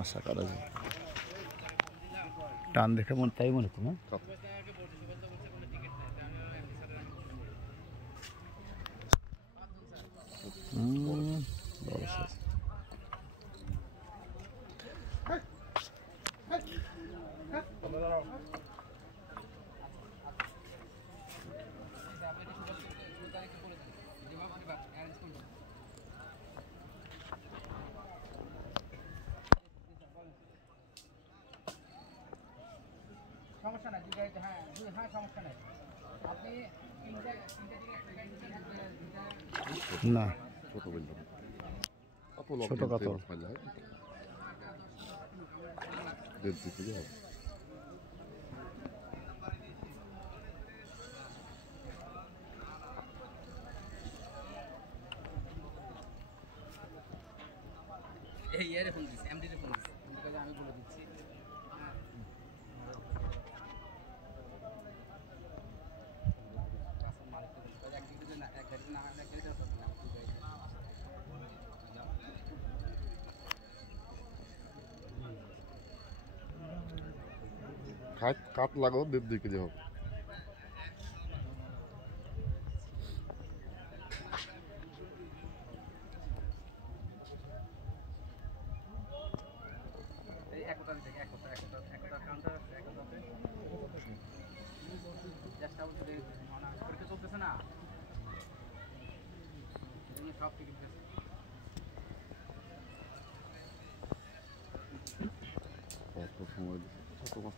আশা করা যায়। টান দেখে তাই মনে হতো না। বড় সাইজ। সমস্যা নাই, হ্যাঁ সমস্যা নাই। আপনি না ছোট বললাম ছোট কাতল এই ইয়ারে ফোন দিচ্ছি, এমডিতে ফোন দিচ্ছি, আমি বলে দিচ্ছি। কাঠ লাগাও 1.5 কেজি হবে। চলতেছে না সব টিকিট সময় ছোট মাছ।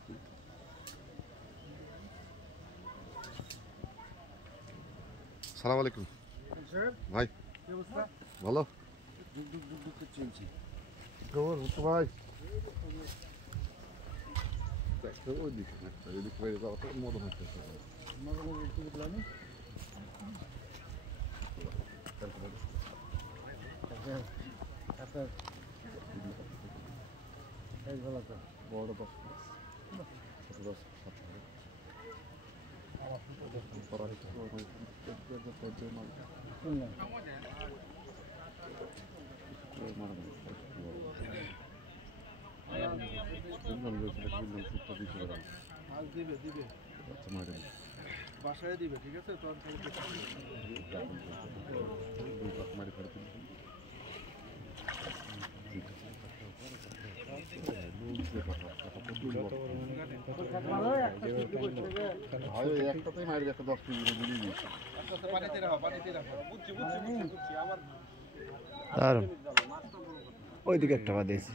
সালাম আলাইকুম ভাই, ভালো চলছি। খবর ভাই? ওই দিকে এদিক বাইরে যাওয়া তো মদন হচ্ছে। বড় 10 দিবে বাসায় দিবে, ঠিক আছে? একটাতেই মারি একটা 10 কেজি ওইদিকে একটা দিয়েছি।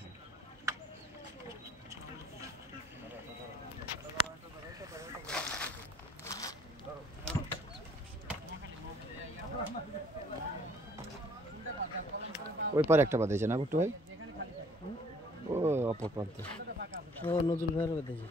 ওই পারে একটা বাঁধেছে না ভুট্টু ভাই? ও অপর প্রান্তে ও নজরুল ভাইয়ের বাঁধেছে।